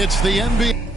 It's the NBA.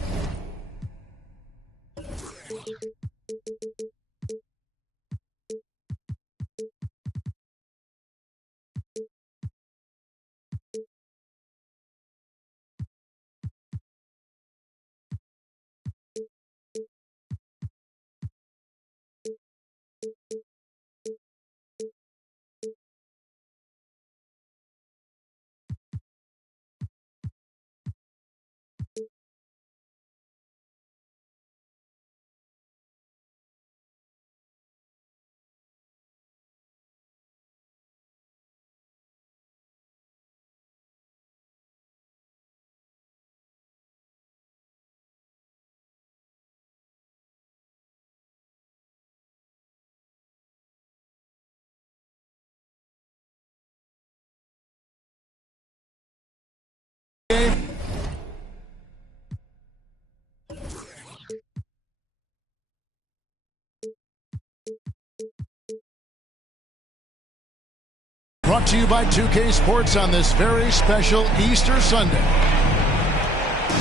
Brought to you by 2K Sports on this very special Easter Sunday.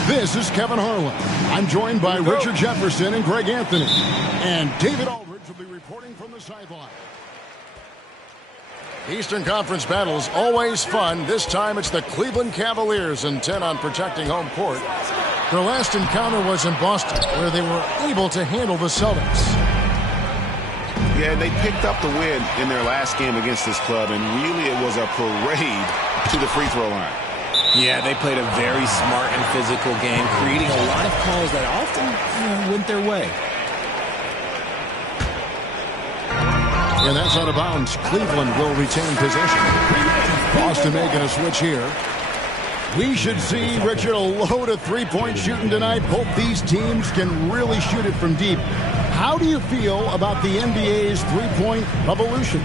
This is Kevin Harlan. I'm joined by Richard Jefferson and Greg Anthony. And David Aldridge will be reporting from the sideline. Eastern Conference battles always fun. This time it's the Cleveland Cavaliers intent on protecting home court. Their last encounter was in Boston, where they were able to handle the Celtics. Yeah, they picked up the win in their last game against this club, and really it was a parade to the free throw line. Yeah, they played a very smart and physical game, creating a lot of calls that often went their way. And that's out of bounds. Cleveland will retain possession. Boston making a switch here. We should see, Richard, a load of three-point shooting tonight. Both these teams can really shoot it from deep. How do you feel about the NBA's three-point revolution?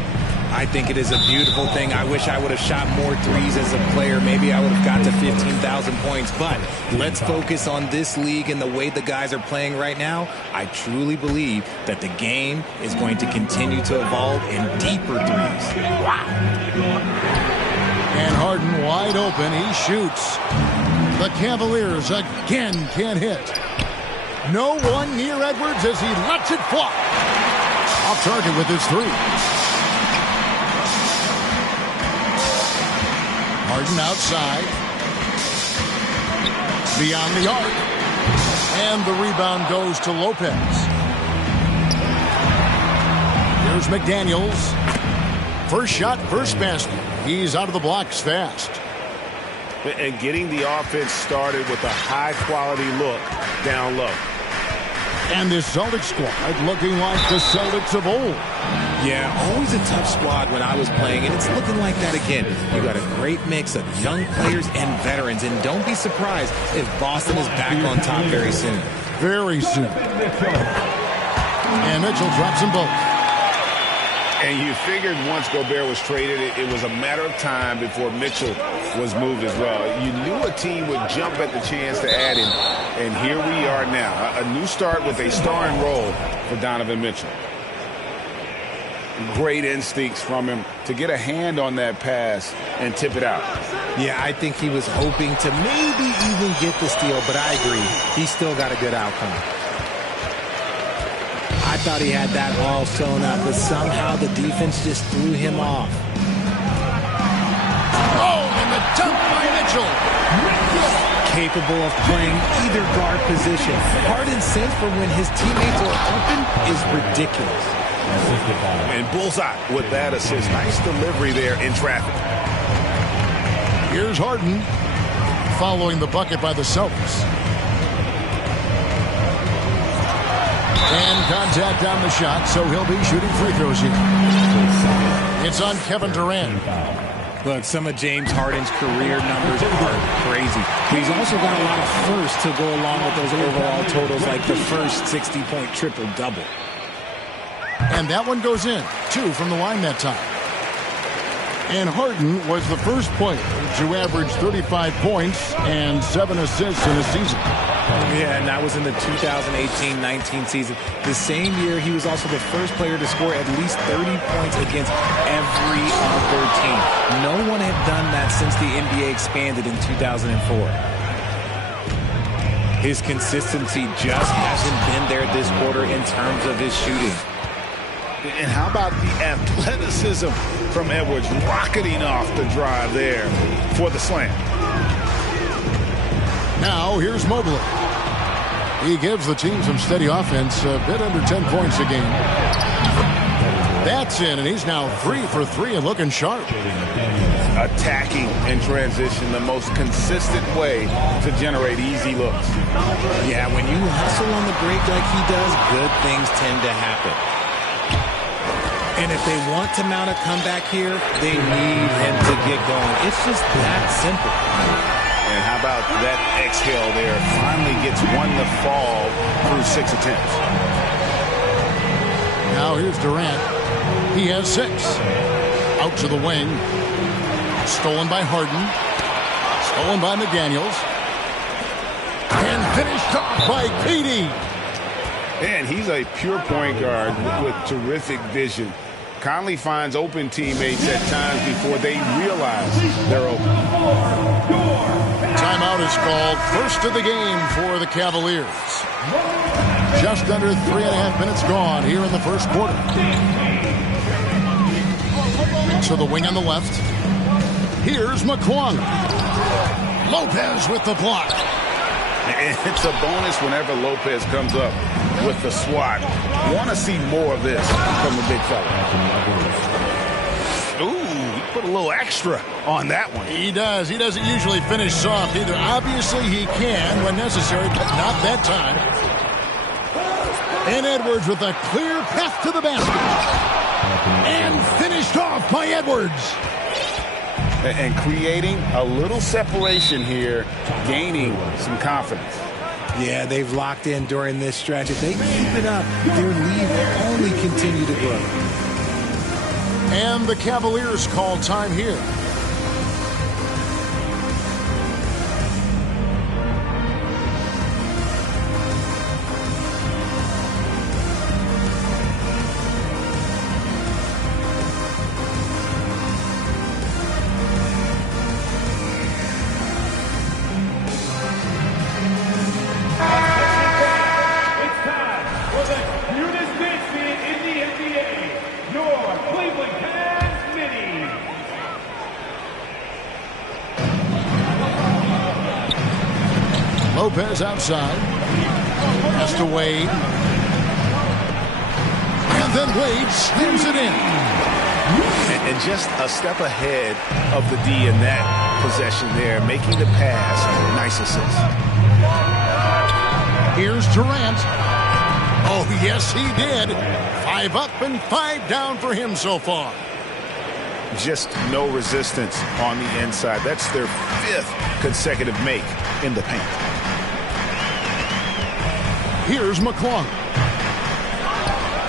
I think it is a beautiful thing. I wish I would have shot more threes as a player. Maybe I would have got to 15,000 points. But let's focus on this league and the way the guys are playing right now. I truly believe that the game is going to continue to evolve in deeper threes. Wow. And Harden wide open. He shoots. The Cavaliers again can't hit. No one near Edwards as he lets it fly. Off target with his three. Harden outside. Beyond the arc. And the rebound goes to Lopez. Here's McDaniels. First shot, first basket. He's out of the blocks fast. And getting the offense started with a high-quality look down low. And this Celtics squad looking like the Celtics of old. Yeah, always a tough squad when I was playing, and it's looking like that again. You got a great mix of young players and veterans, and don't be surprised if Boston is back on top very soon. Very soon. And Mitchell drops them both. And you figured once Gobert was traded, it was a matter of time before Mitchell was moved as well. You knew a team would jump at the chance to add him, and here we are now. A new start with a starring role for Donovan Mitchell. Great instincts from him to get a hand on that pass and tip it out. Yeah, I think he was hoping to maybe even get the steal, but I agree. He still got a good outcome. I thought he had that all sewn up, but somehow the defense just threw him off. Oh, and the dunk by Mitchell. Capable of playing either guard position. Harden's sense for when his teammates are open is ridiculous. And bullseye with that assist. Nice delivery there in traffic. Here's Harden following the bucket by the Celtics. And contact on the shot, so he'll be shooting free throws here. It's on Kevin Durant. Look, some of James Harden's career numbers are crazy. But he's also got a lot of firsts to go along with those overall totals, like the first 60-point triple-double. And that one goes in. 2 from the line that time. And Harden was the first player to average 35 points and 7 assists in a season. Yeah, and that was in the 2018-19 season. The same year, he was also the first player to score at least 30 points against every other team. No one had done that since the NBA expanded in 2004. His consistency just hasn't been there this quarter in terms of his shooting. And how about the athleticism from Edwards, rocketing off the drive there for the slam. Now here's Mobley. He gives the team some steady offense, a bit under 10 points a game. That's in, and he's now 3 for 3 and looking sharp. Attacking in transition, the most consistent way to generate easy looks. Yeah, when you hustle on the break like he does, good things tend to happen. And if they want to mount a comeback here, they need him to get going. It's just that simple. And how about that exhale there? Finally gets one to fall through 6 attempts. Now here's Durant. He has 6. Out to the wing. Stolen by Harden. Stolen by McDaniels. And finished off by KD. And he's a pure point guard with terrific vision. Conley finds open teammates at times before they realize they're open. Timeout is called. First of the game for the Cavaliers. Just under 3.5 minutes gone here in the first quarter. To the wing on the left. Here's McClung. Lopez with the block. It's a bonus whenever Lopez comes up with the swat. Want to see more of this from the big fella. Ooh, he put a little extra on that one. He does. He doesn't usually finish soft either. Obviously, he can when necessary, but not that time. And Edwards with a clear path to the basket. And finished off by Edwards. And creating a little separation here, gaining some confidence. Yeah, they've locked in during this stretch. If they keep it up, their lead will only continue to grow. And the Cavaliers call time here. Lopez outside. Has to Wade. And then Wade slams it in. And just a step ahead of the D in that possession there, making the pass. Nice assist. Here's Durant. Oh, yes, he did. 5 up and 5 down for him so far. Just no resistance on the inside. That's their 5th consecutive make in the paint. Here's McClung.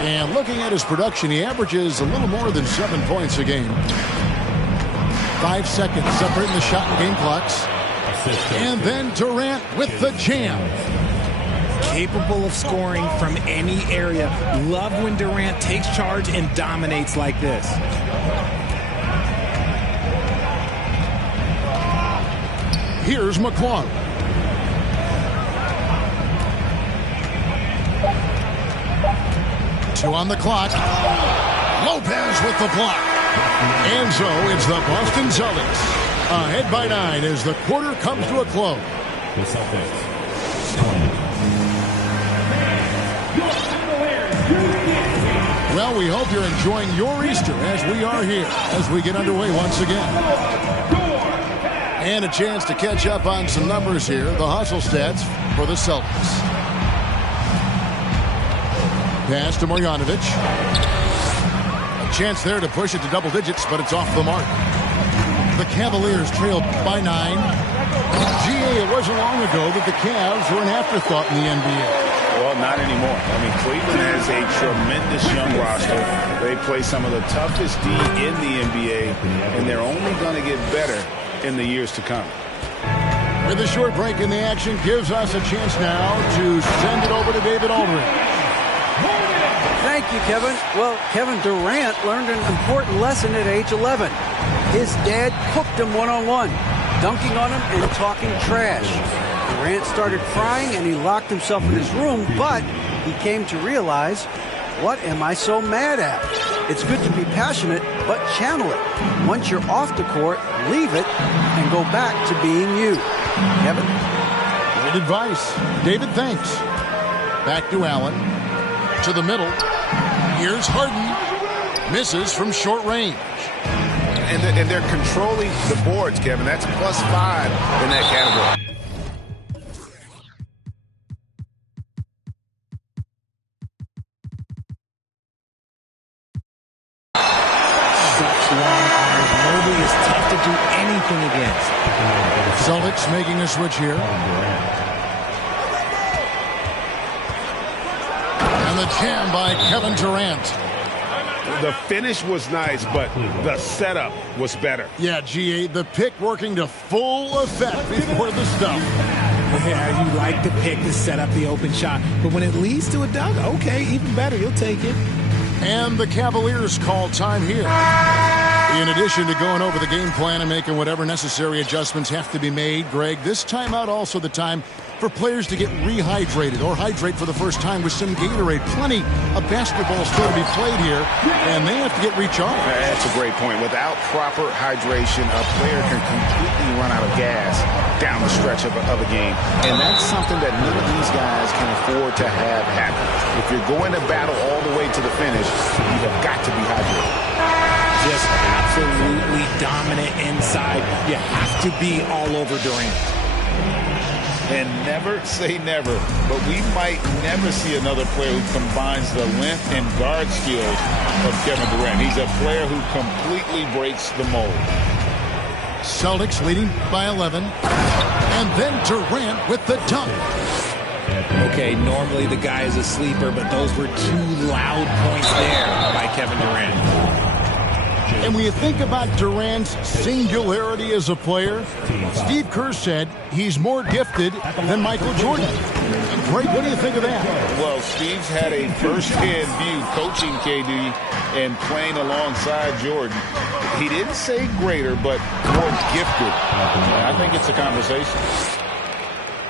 And looking at his production, he averages a little more than 7 points a game. 5 seconds separating the shot and game clocks. And then Durant with the jam. Capable of scoring from any area. Love when Durant takes charge and dominates like this. Here's McClung. Two on the clock. Lopez with the block. And so it's the Boston Celtics ahead by 9 as the quarter comes to a close. The Celtics. Well, we hope you're enjoying your Easter as we are here as we get underway once again. And a chance to catch up on some numbers here, the hustle stats for the Celtics. Pass to Marjanovic. A chance there to push it to double digits, but it's off the mark. The Cavaliers trailed by 9. GA, it wasn't long ago that the Cavs were an afterthought in the NBA. Well, not anymore. I mean, Cleveland has a tremendous young roster. They play some of the toughest D in the NBA, and they're only going to get better in the years to come. With a short break in the action gives us a chance now to send it over to David Aldridge. Thank you, Kevin. Well, Kevin Durant learned an important lesson at age 11. His dad cooked him one-on-one, dunking on him and talking trash. Durant started crying and he locked himself in his room, but he came to realize, what am I so mad at? It's good to be passionate, but channel it. Once you're off the court, leave it and go back to being you. Kevin? Great advice. David, thanks. Back to Allen. To the middle. Here's Harden. Misses from short range. And they're controlling the boards, Kevin. That's +5 in that category. Such long arms. Mobley is tough to do anything against. Celtics making a switch here. And the jam by Kevin Durant. The finish was nice, but the setup was better. Yeah, GA, the pick working to full effect before the stuff. Yeah, you like the pick to set up the open shot, but when it leads to a dunk, okay, even better, you'll take it. And the Cavaliers call time here. In addition to going over the game plan and making whatever necessary adjustments have to be made, Greg, this timeout also the time for players to get rehydrated or hydrate for the first time with some Gatorade. Plenty of basketball still to be played here, and they have to get recharged. That's a great point. Without proper hydration, a player can completely run out of gas down the stretch of a game. And that's something that none of these guys can afford to have happen. If you're going to battle all the way to the finish, you have got to be hydrated. Just absolutely dominant inside. You have to be all over Durant. And never say never, but we might never see another player who combines the length and guard skills of Kevin Durant. He's a player who completely breaks the mold. Celtics leading by 11. And then Durant with the dunk. Okay, normally the guy is a sleeper, but those were two loud points there by Kevin Durant. And when you think about Durant's singularity as a player, Steve Kerr said he's more gifted than Michael Jordan. Greg, what do you think of that? Well, Steve's had a first-hand view coaching KD and playing alongside Jordan. He didn't say greater, but more gifted. I think it's a conversation.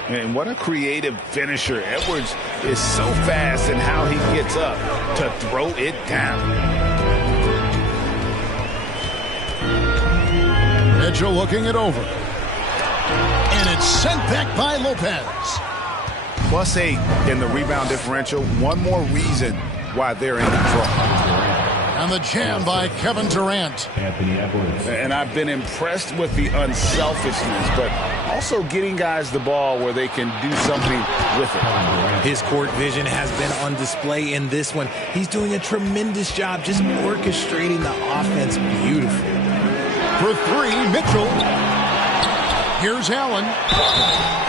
And what a creative finisher. Edwards is so fast in how he gets up to throw it down. Mitchell looking it over. And it's sent back by Lopez. +8 in the rebound differential. One more reason why they're in control. And the jam by Kevin Durant. And I've been impressed with the unselfishness, but also getting guys the ball where they can do something with it. His court vision has been on display in this one. He's doing a tremendous job just orchestrating the offense beautifully. For three, Mitchell. Here's Allen.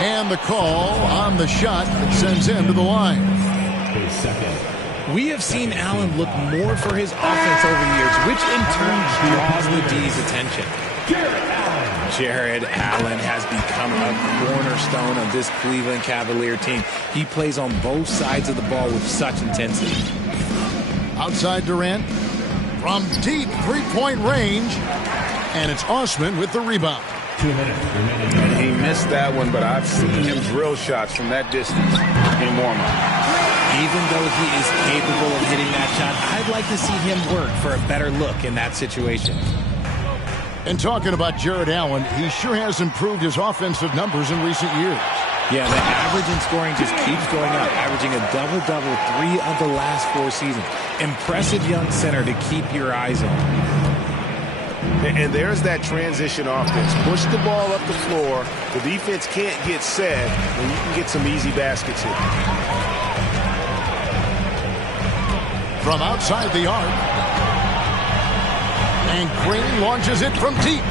And the call on the shot that sends him to the line. We have seen Allen look more for his offense over the years, which in turn draws the D's attention. Jared Allen has become a cornerstone of this Cleveland Cavalier team. He plays on both sides of the ball with such intensity. Outside Durant. From deep three-point range. And it's Osman with the rebound. 2 minutes remaining. And he missed that one, but I've seen him drill shots from that distance in warm-up. Even though he is capable of hitting that shot, I'd like to see him work for a better look in that situation. And talking about Jared Allen, he sure has improved his offensive numbers in recent years. Yeah, the average in scoring just keeps going up, averaging a double-double 3 of the last 4 seasons. Impressive young center to keep your eyes on. And there's that transition offense. Push the ball up the floor. The defense can't get set, and you can get some easy baskets here. From outside the arc. And Green launches it from deep.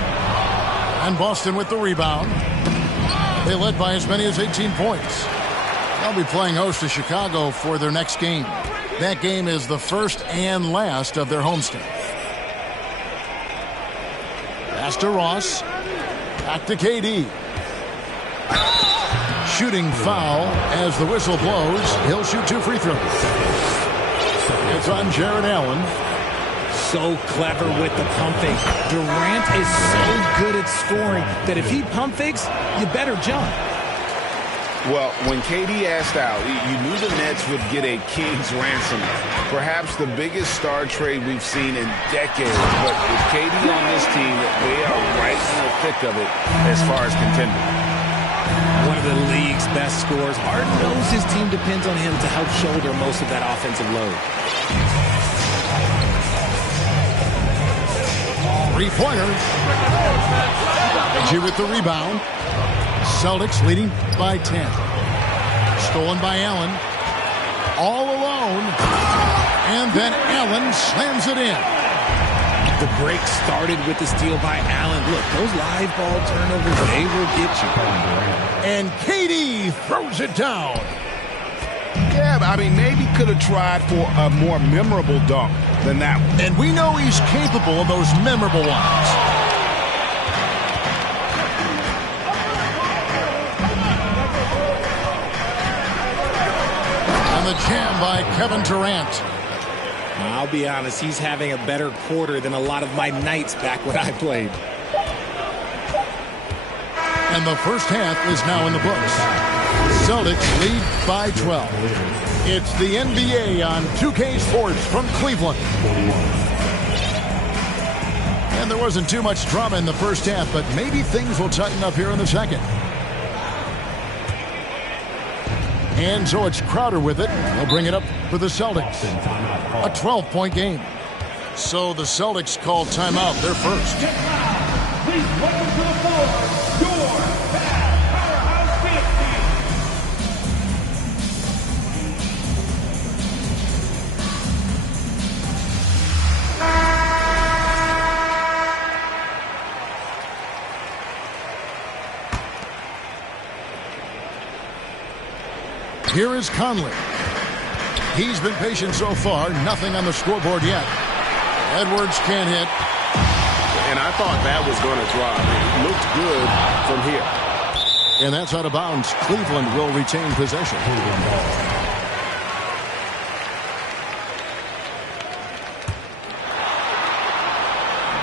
And Boston with the rebound. They led by as many as 18 points. They'll be playing host to Chicago for their next game. That game is the first and last of their homestand. Pass to Ross. Back to KD. Shooting foul as the whistle blows. He'll shoot 2 free throws. It's on Jared Allen. So clever with the pump fake. Durant is so good at scoring that if he pump fakes, you better jump. Well, when KD asked out, you knew the Nets would get a king's ransom. Perhaps the biggest star trade we've seen in decades. But with KD on this team, they are right in the thick of it as far as contending. One of the league's best scorers. Harden knows his team depends on him to help shoulder most of that offensive load. 3-pointer. Reggie with the rebound. Celtics leading by 10. Stolen by Allen. All alone. And then Allen slams it in. The break started with the steal by Allen. Look, those live ball turnovers, they will get you. And KD throws it down. Yeah, I mean, maybe could have tried for a more memorable dunk than that one. And we know he's capable of those memorable ones. And the jam by Kevin Durant. I'll be honest, he's having a better quarter than a lot of my nights back when I played. And the first half is now in the books. Celtics lead by 12. It's the NBA on 2K Sports from Cleveland. And there wasn't too much drama in the first half, but maybe things will tighten up here in the second. And so it's Crowder with it. He'll bring it up for the Celtics. A 12-point game. So the Celtics call timeout. They're first. Please welcome to the floor, your Powerhouse 50. Here is Conley. He's been patient so far. Nothing on the scoreboard yet. Edwards can't hit. And I thought that was going to drop. It looked good from here. And that's out of bounds. Cleveland will retain possession.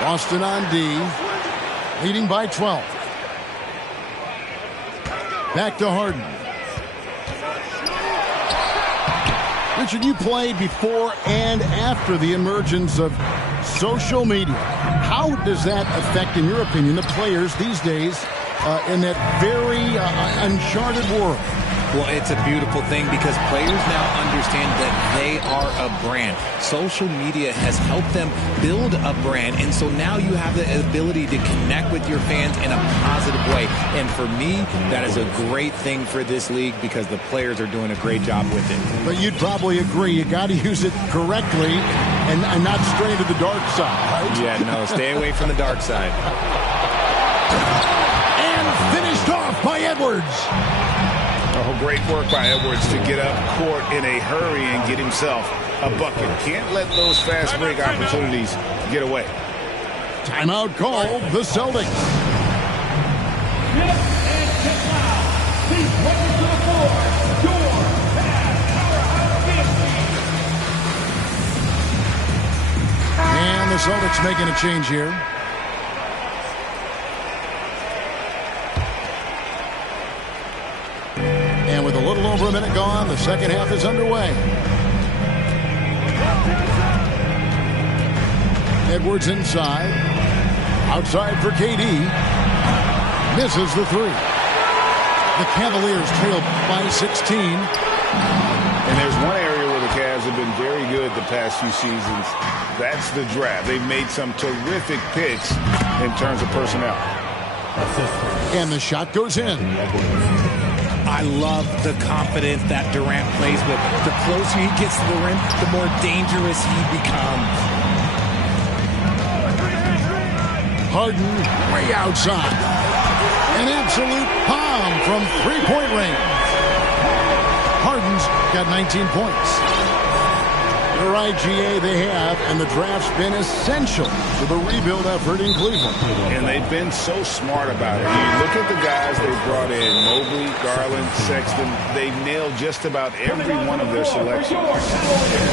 Boston on D. Leading by 12. Back to Harden. Richard, you played before and after the emergence of social media. How does that affect, in your opinion, the players these days in that very uncharted world? Well, it's a beautiful thing because players now understand that they are a brand. Social media has helped them build a brand, and so now you have the ability to connect with your fans in a positive way. And for me, that is a great thing for this league because the players are doing a great job with it. But you'd probably agree you got to use it correctly and not stray to the dark side, right? Yeah, no, stay away from the dark side. And finished off by Edwards. Oh, great work by Edwards to get up court in a hurry and get himself a bucket. Can't let those fast break opportunities get away. Timeout called, the Celtics. Please welcome to the floor, your Powerhouse 50. And the Celtics making a change here. And with a little over a minute gone, the second half is underway. Edwards inside. Outside for KD. Misses the three. The Cavaliers trail by 16. And there's one area where the Cavs have been very good the past few seasons. That's the draft. They've made some terrific picks in terms of personnel. And the shot goes in. I love the confidence that Durant plays with. The closer he gets to the rim, the more dangerous he becomes. Harden way outside. An absolute bomb from three-point range. Harden's got 19 points. You're right, GA, they have, and the draft's been essential to the rebuild effort in Cleveland. And they've been so smart about it. You look at the guys they brought in, Mobley, Garland, Sexton. They've nailed just about every one of their selections.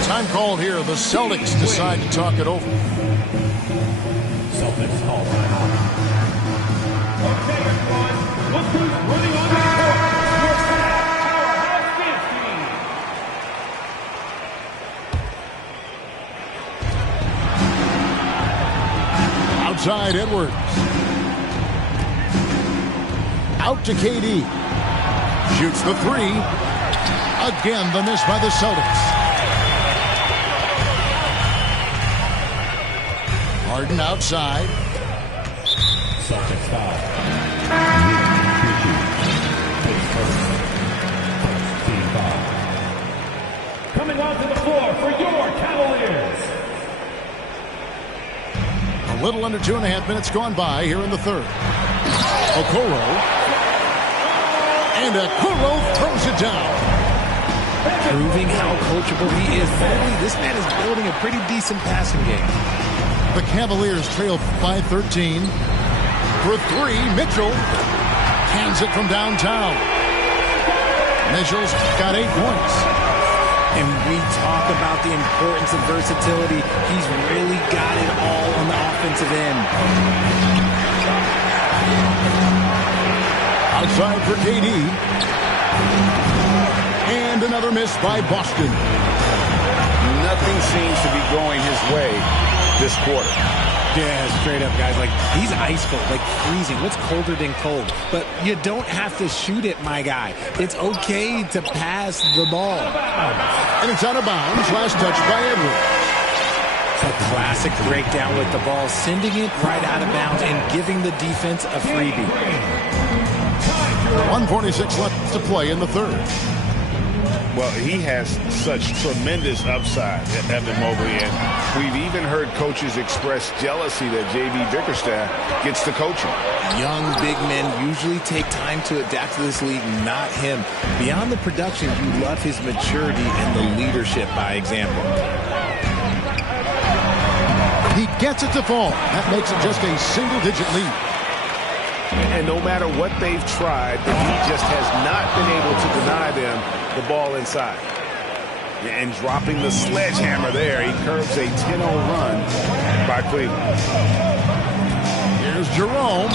Time called here. The Celtics decide to talk it over. Celtics call timeout. Okay, everyone. Look who's running on the court. Your powerhouse dance team. Outside Edwards. Out to KD. Shoots the three. Again, the miss by the Celtics. Harden outside. Celtics foul. Team foul. Coming onto the floor for your Cavaliers. A little under 2.5 minutes gone by here in the third. Okoro. And Okoro throws it down. Proving how coachable he is. Finally, this man is building a pretty decent passing game. The Cavaliers trail by 13. For three, Mitchell hands it from downtown. Mitchell's got 8 points. And we talk about the importance of versatility. He's really got it all on the offensive end. Outside for KD. And another miss by Boston. Nothing seems to be going his way this quarter. Yeah, straight up, guys. Like, he's ice cold, like freezing. What's colder than cold? But you don't have to shoot it, my guy. It's okay to pass the ball. And it's out of bounds. Last touch by Edwards. A classic breakdown with the ball, sending it right out of bounds and giving the defense a freebie. 1:46 left to play in the third. Well, he has such tremendous upside, Evan Mobley, and we've even heard coaches express jealousy that J.B. Bickerstaff gets the coaching. Young big men usually take time to adapt to this league, not him. Beyond the production, you love his maturity and the leadership by example. He gets it to fall. That makes it just a single-digit lead. And no matter what they've tried, he just has not been able to deny them the ball inside. And dropping the sledgehammer there, he curves a 10-0 run by Cleveland. Here's Jerome.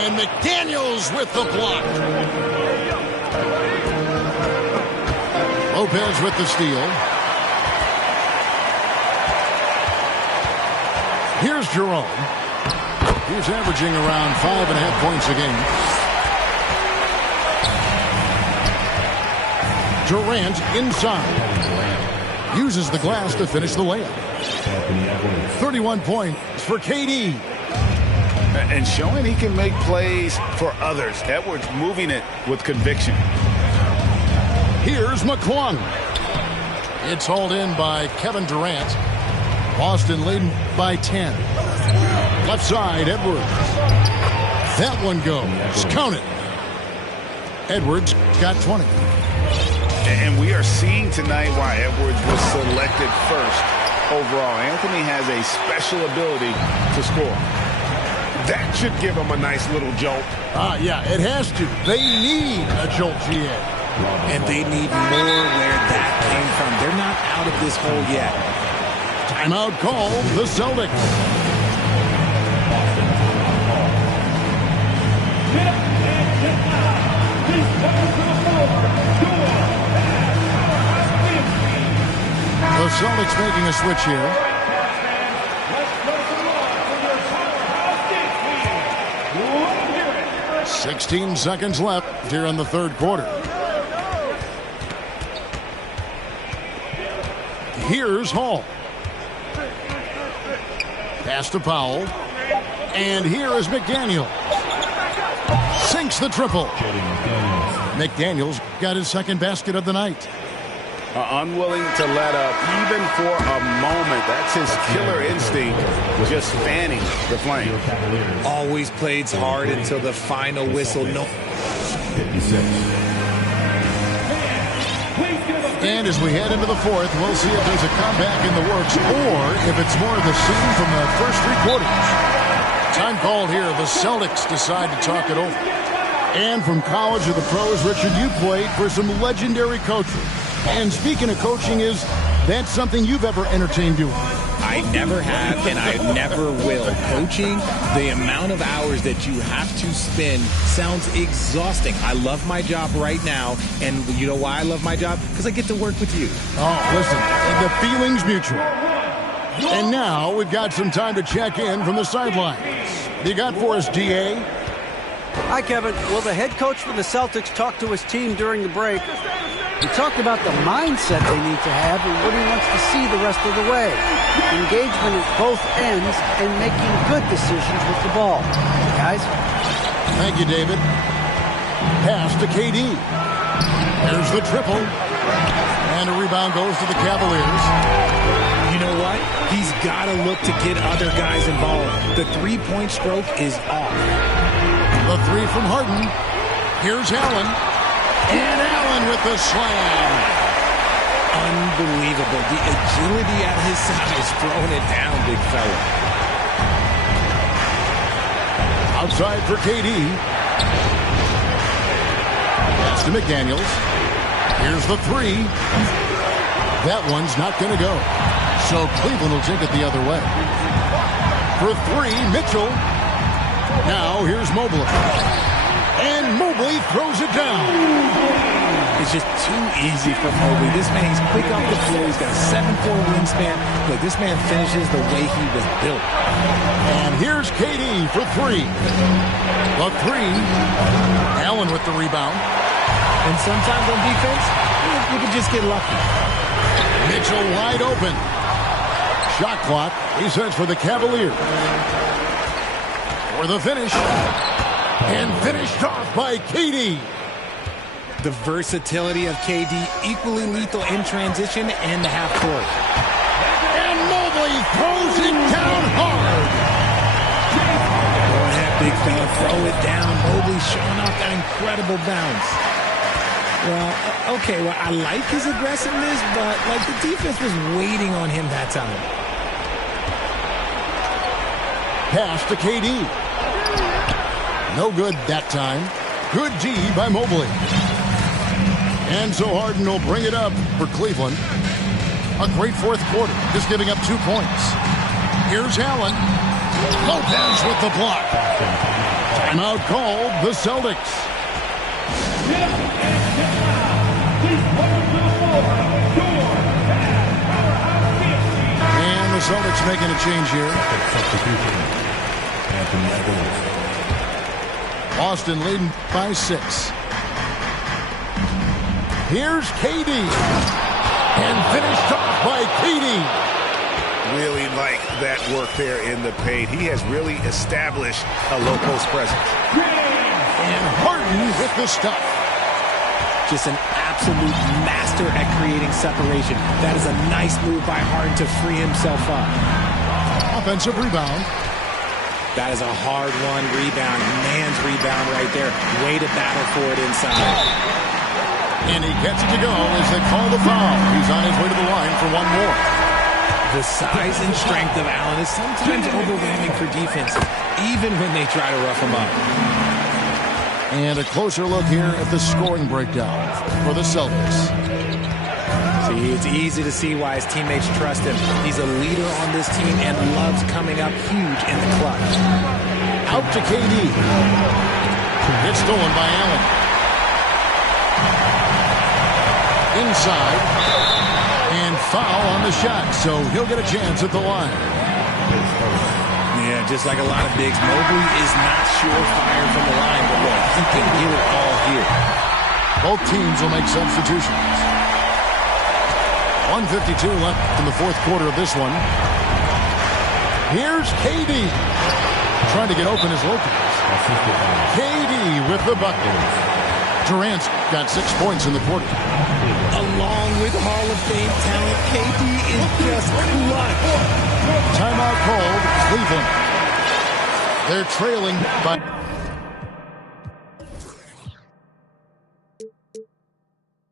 And McDaniels with the block. Lopez with the steal. Here's Jerome. He's averaging around 5.5 points a game. Durant inside. Uses the glass to finish the layup. 31 points for KD. And showing he can make plays for others. Edwards moving it with conviction. Here's McClung. It's hauled in by Kevin Durant. Boston leading by 10. Left side, Edwards. That one goes. Count it. Edwards got 20. And we are seeing tonight why Edwards was selected first overall. Anthony has a special ability to score. That should give him a nice little jolt. Yeah, it has to. They need a jolt, GA. And they need more where that came from. They're not out of this hole yet. Timeout called the Celtics. Get up and get out. Please welcome to the floor, your powerhouse dance team. The Celtics making a switch here. Let's play some love for your powerhouse dance team. Let's hear it. 16 seconds left here in the third quarter. Here's Hall. Pass to Powell. And here is McDaniel. Sinks the triple. McDaniel's got his second basket of the night. Unwilling to let up even for a moment. That's his killer instinct, just fanning the flame. Always plays hard until the final whistle. No. 56. Please give a And as we head into the fourth, we'll see if there's a comeback in the works or if it's more of the scene from the first three quarters. Time called here. The Celtics decide to talk it over. And from college to the pros, Richard, you played for some legendary coaches. And speaking of coaching, is that something you've ever entertained doing? I never have, and I never will. Coaching, the amount of hours that you have to spend sounds exhausting. I love my job right now, and you know why I love my job? Because I get to work with you. Oh, listen, the feeling's mutual. And now we've got some time to check in from the sidelines. You got for us, DA? Hi, Kevin. Well, the head coach for the Celtics talked to his team during the break. He talked about the mindset they need to have and what he wants to see the rest of the way. Engagement at both ends and making good decisions with the ball. Guys? Thank you, David. Pass to KD. There's the triple. And a rebound goes to the Cavaliers. You know what? He's got to look to get other guys involved. The three-point stroke is off. The three from Harden. Here's Allen. And Allen with the slam. Unbelievable. The agility at his side is throwing it down, big fella. Outside for KD. That's to McDaniels. Here's the three. That one's not going to go. So Cleveland will take it the other way. For three, Mitchell. Now here's Mobley. And Mobley throws it down. It's just too easy for Mobley. This man, he's quick off the floor. He's got a 7'4" wingspan. Look, this man finishes the way he was built. And here's KD for three. The three. Allen with the rebound. And sometimes on defense, you can just get lucky. Mitchell wide open. Shot clock. He sets for the Cavaliers. For the finish. And finished off by KD. The versatility of KD, equally lethal in transition and the half court. And Mobley throws it down hard. Go ahead, big fella, throw it down. Mobley showing off that incredible bounce. Well, okay, well, I like his aggressiveness, but like the defense was waiting on him that time. Pass to KD. No good that time. Good D by Mobley. And so Harden will bring it up for Cleveland. A great fourth quarter, just giving up 2 points. Here's Allen. Lopez with the block. Timeout called the Celtics. And the Celtics making a change here. Boston leading by 6. Here's KD. And finished off by KD. Really like that work there in the paint. He has really established a low post presence. And Harden with the stuff. Just an absolute master at creating separation. That is a nice move by Harden to free himself up. Offensive rebound. That is a hard-won rebound. Man's rebound right there. Way to battle for it inside. And he gets it to go as they call the foul. He's on his way to the line for one more. The size and strength of Allen is sometimes overwhelming for defenses, even when they try to rough him up. And a closer look here at the scoring breakdown for the Celtics. See, it's easy to see why his teammates trust him. He's a leader on this team and loves coming up huge in the clutch. Out to KD. It's stolen by Allen. Inside. And foul on the shot, so he'll get a chance at the line. Yeah, just like a lot of bigs, Mobley is not surefire from the line, but look, he can get it all here. Both teams will make substitutions. 1:52 left in the fourth quarter of this one. Here's KD. Trying to get open as Lopez. KD with the bucket. Durant's got 6 points in the quarter. Along with Hall of Fame talent, KD is just clutch. Timeout called Cleveland. They're trailing by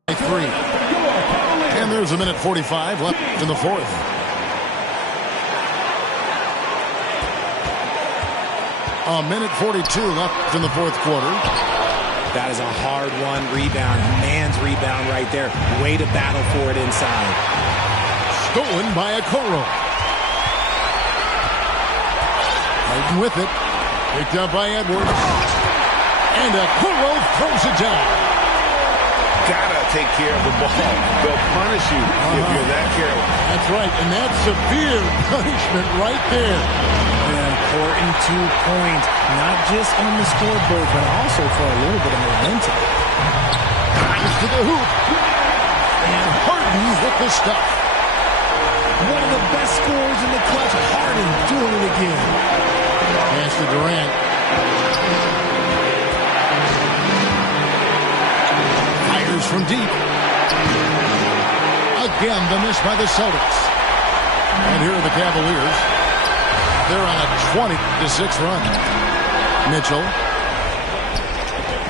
3. There's a minute 45 left in the fourth. A minute 42 left in the fourth quarter. That is a hard-won rebound. Man's rebound right there. Way to battle for it inside. Stolen by Okoro. Harden with it. Picked up by Edwards. And Okoro throws it down. Gotta take care of the ball. They'll punish you if you're that careless. That's right, and that's severe punishment right there. An important 2 points, not just on the scoreboard, but also for a little bit of momentum. Drives to the hoop. And Harden with the stuff. One of the best scorers in the clutch. Harden doing it again. Pass to Durant. Fires from deep. Again, the miss by the Celtics. And here are the Cavaliers. They're on a 20-6 run. Mitchell.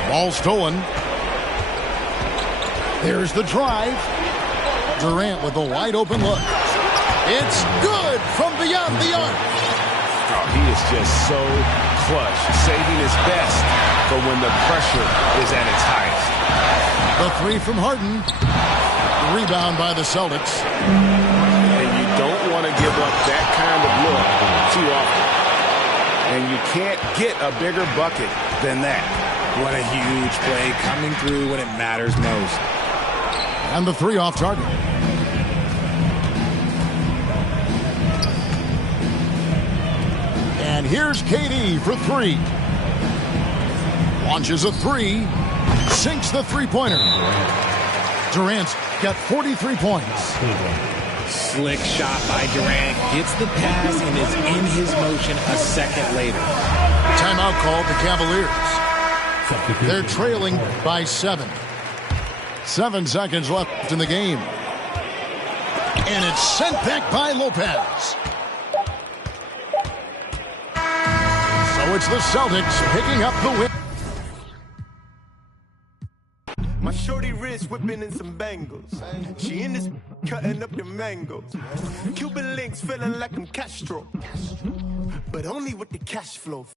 Ball stolen. There's the drive. Durant with a wide open look. It's good from beyond the arc. Oh, he is just so clutch, saving his best for when the pressure is at its highest. The three from Harden. Rebound by the Celtics. And you don't want to give up that kind of look too often. And you can't get a bigger bucket than that. What a huge play coming through when it matters most. And the three off target. And here's KD for three. Launches a three. Sinks the three-pointer. Durant's got 43 points. Slick shot by Durant. Gets the pass and is in his motion a second later. Timeout called the Cavaliers. They're trailing by 7. 7 seconds left in the game. And it's sent back by Lopez. So it's the Celtics picking up the win. My shorty wrist whipping in some bangles. She in this cutting up the mangoes. Cuban links feeling like I'm Castro, but only with the cash flow.